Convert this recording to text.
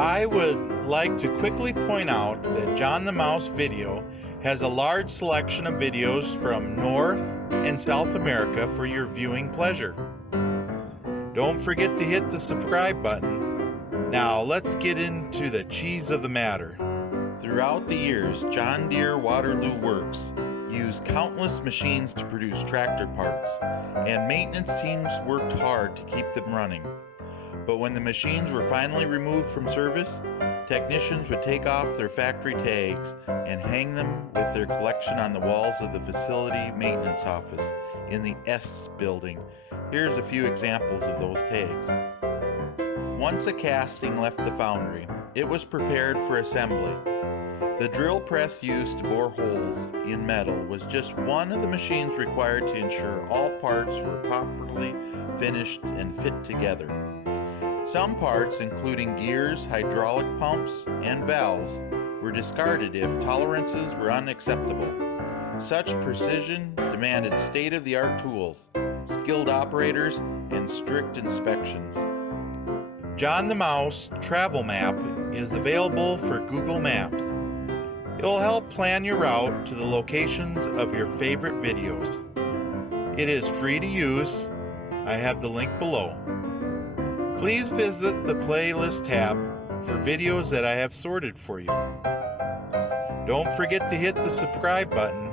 I would like to quickly point out that John the Mouse Video has a large selection of videos from North and South America for your viewing pleasure. Don't forget to hit the subscribe button. Now let's get into the cheese of the matter. Throughout the years, John Deere Waterloo Works used countless machines to produce tractor parts, and maintenance teams worked hard to keep them running. But when the machines were finally removed from service, technicians would take off their factory tags and hang them with their collection on the walls of the facility maintenance office in the S building. Here's a few examples of those tags. Once a casting left the foundry, it was prepared for assembly. The drill press used to bore holes in metal was just one of the machines required to ensure all parts were properly finished and fit together. Some parts, including gears, hydraulic pumps, and valves, were discarded if tolerances were unacceptable. Such precision demanded state-of-the-art tools, skilled operators, and strict inspections. John the Mouse Travel Map is available for Google Maps. It will help plan your route to the locations of your favorite videos. It is free to use. I have the link below. Please visit the playlist tab for videos that I have sorted for you. Don't forget to hit the subscribe button